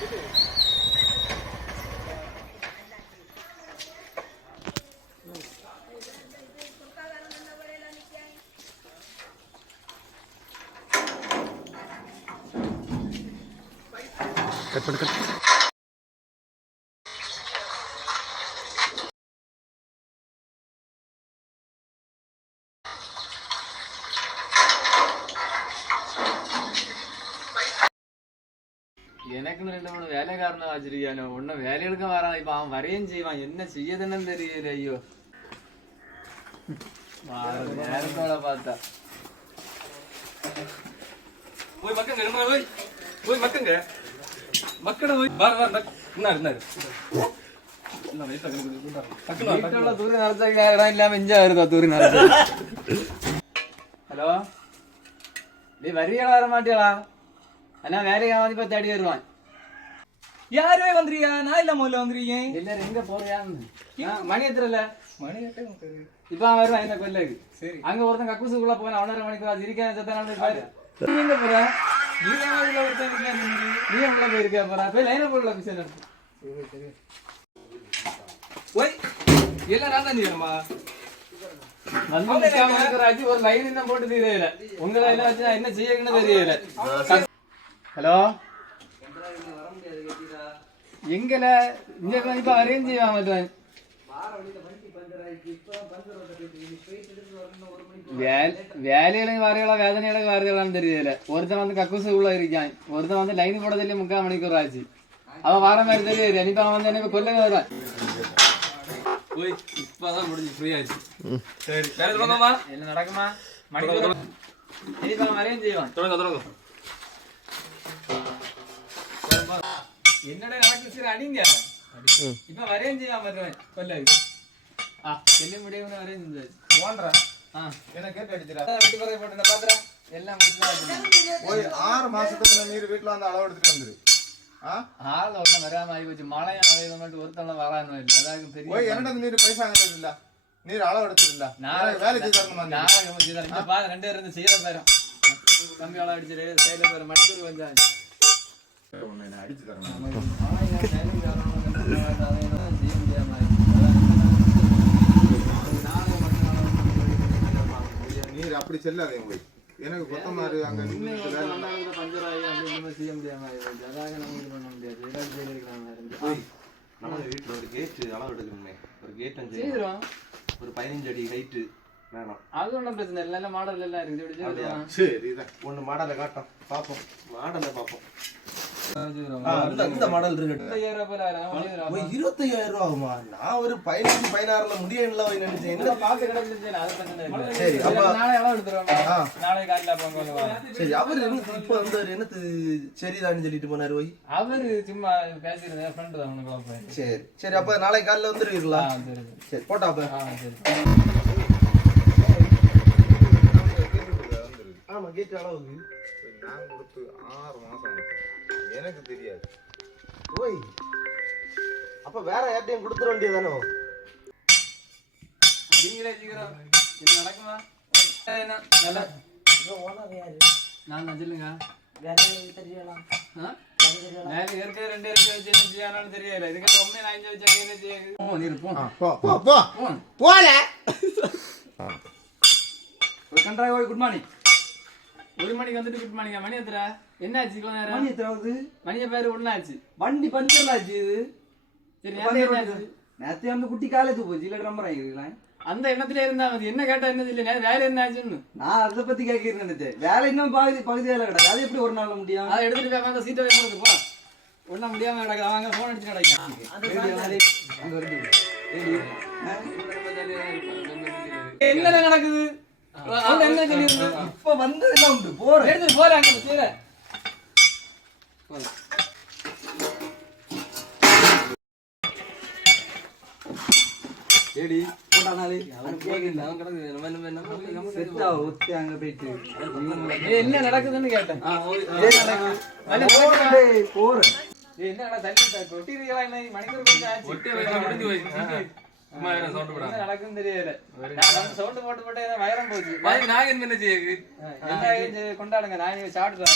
Cut பண்ணு cut. எனக்குன்னு 2-3 வேலைக்காரனை வச்சிருக்கானோ, ஒன்னும் வேலைகளுக்கு வரான். இப்ப அவன் வரையும் செய்வான், என்ன செய்யதுன்னு தெரியல. ஐயோ நேரத்தோட பார்த்தா போய் மக்கங்க, போய் மக்கங்க, மக்கட போய் வர வர இன்னாரு தூரி நடத்த இடம் இல்லாம இஞ்சா வருதா தூரி நடத்த. ஹலோ, நீ வரிகளா வர மாட்டியலா? ஆனா வேலையை இப்ப தேடி வருவான். யாருமே வந்துறியா? நான் இல்லாம வந்துருக்கீங்க. எல்லாரும் எங்க போறியான்னு மணி எத்தல மணி கட்ட இப்ப அவன் வருவான் இந்த கொல்லுக்கு. சரி, அங்க ஒருத்தன் கக்கூசுக்குள்ள போன 1.5 மணிக்கு இருக்கேன் சத்தான பாரு. நீ எங்க போற? நீ ஒருத்தன் நீ எங்க போயிருக்க போற? போய் லைன போடல பிசன் போய் எல்லாம் நான் தான் செய்யணுமா? ஒரு லைன் என்ன போட்டு தெரியல. உங்களை எல்லாம் வச்சு என்ன செய்யணும்னு தெரியல. ஹலோ, எங்கல இங்க இப்ப அரேஞ்ச் செய்வான் மச்சான். வேலைகளும் வரைகளா வேதனைகளும் வரைகளான்னு தெரியல. ஒருத்தன் வந்து கக்கூசு உள்ள இருக்கான், ஒருத்தன் வந்து லைன் போட தெரியல. 3/4 மணிக்கூர் ஆச்சு. அவன் வர மாதிரி தெரியல. இப்ப அவன் வந்து என்ன கொல்ல வருவான். போய் இப்பதான் முடிஞ்சு ஃப்ரீ ஆச்சு. சரி, வேலை தொடங்கமா? என்ன நடக்குமா? மணிக்கூர் இப்ப அவன் அரேஞ்ச் செய்வான். தொடங்க. என்னடா நடக்குது? சரி அடிங்க. இப்ப அரேஞ்ச் செய்வான் வருவேன் கொல்ல. செல்ல முடியும் அரேஞ்ச் செஞ்சாச்சு. ஓன்றா என்ன கேட்டு அடிச்சுடா. வெட்டி பறவை போட்டு பாத்துறா எல்லாம் முடிச்சு போய் 6 மாசத்துக்கு நீர் வீட்டுல வந்து அளவு எடுத்துட்டு வந்துரு. ஆள் ஒன்னும் வராம ஆகி போச்சு. மழையா மட்டும் ஒருத்தவங்க வரான்னு இல்லை. அதாவது பெரிய போய் என்னடா நீர் பைசா வாங்குறது இல்ல, நீர் அளவு எடுத்துட்டு இல்ல, வேலை செய்ய தரணுமா? இங்க பாரு 2 பேர் இருந்து செய்யற பேரும் கம்பி அளவு அடிச்சிரு சைட்ல பேர் மணிக்கூர் வந்தாங்க. அடிச்சு தரணும். நீர் அப்படி செல்லாதே போய். எனக்கு கொத்தமாறு அங்க பஞ்சராயி அப்படி செய்ய முடியாம அதாக நம்ம இது பண்ண முடியாது. நம்ம வீட்டுல ஒரு கேட் அளவு எடுக்கணுமே. ஒரு கேட் செய்யறோம். ஒரு 15 அடி ஹைட்டு வேணும். அது ஒன்றும் பிரச்சனை இல்லை. நல்ல மாடல் எல்லாம் இருக்குது. சரி, ஒண்ணு மாடலை காட்டும் பார்ப்போம். மாடலை பார்ப்போம். இந்த மாடல் இருக்கு. 25,000 ரூபா ஆகுமா? நான் ஒரு 15-16 முடியல நினைச்சேன். என்ன பார்த்து கிடக்கு. சரி, அப்ப நாளை அளவு எடுத்துருவாங்க. நாளை காலையில போங்க. சரி, அவர் இப்ப வந்து என்னது சரிதான்னு சொல்லிட்டு போனாரு. போய் அவரு சும்மா பேசிருந்தேன். ஃப்ரெண்ட் தான் உனக்கு. சரி சரி, அப்ப நாளை காலைல வந்துருவீங்களா? சரி, போட்டா அப்ப. ஆமா, கேட் அளவுக்கு நான் கொடுத்து 6 மாசம் எனக்கு தெரியாது. ஓய், அப்ப வேற யார்ட்டையும் கொடுத்துட வேண்டியதானோ? நீங்களே சீக்கிரம் என்ன நடக்குமா? நல்லா நான் சொல்லுங்க. வேலை இருக்க 2 இருக்கு வச்சு என்ன செய்யணும்னு தெரியல. இதுக்கு ரொம்ப நான் வச்சு என்ன செய்ய போல கண்டாய். ஓய், குட் மார்னிங். 1 மணிக்கு வந்துட்டு குட் மார்னிங். மணி எத்தனை? என்ன ஆச்சு? இவ்வளவு நேரம் மணி எத்தனை? மணிய பேரு ஒண்ணாச்சு. வண்டி பஞ்சர்ல ஆச்சு. சரி, நேரத்தை வந்து குட்டி காலேஜ் போச்சு. இல்ல நம்பர் ஆகிருக்கலாம். அந்த எண்ணத்துல இருந்தா என்ன கேட்டா என்ன இல்லை. வேலை என்ன ஆச்சுன்னு நான் அதை பத்தி கேட்கிறேன் நினைச்சேன். வேலை இன்னும் பகுதி வேலை கிடக்கு. அது எப்படி ஒரு நாள் முடியும்? அதை எடுத்துட்டு போய் அந்த சீட்டை போடுறது போ. ஒன்னும் முடியாம கிடக்கு. அவங்க போன் அடிச்சு கிடைக்கும். என்ன நடக்குது? இப்ப வந்து உண்டு போற எடுத்து போறாங்க. சீர ஏடி போட்டானாலே அவன் கேக்குது. அவன் கிடக்குது. நம்ம செட்டா ஒத்தி அங்க போயிட்டு என்ன நடக்குதுன்னு கேட்டேன். போற என்ன தண்ணி கொட்டிருக்கா? என்ன மணிக்கூர் கொஞ்சம் ஆச்சு. முடிஞ்சு போய் நடக்கும் தெரியல. சவுண்ட் போட்டு போட்டு வயரம் போச்சு. நான் என்ன செய்ய கொண்டாடுங்க. நான் சாப்பிட்டு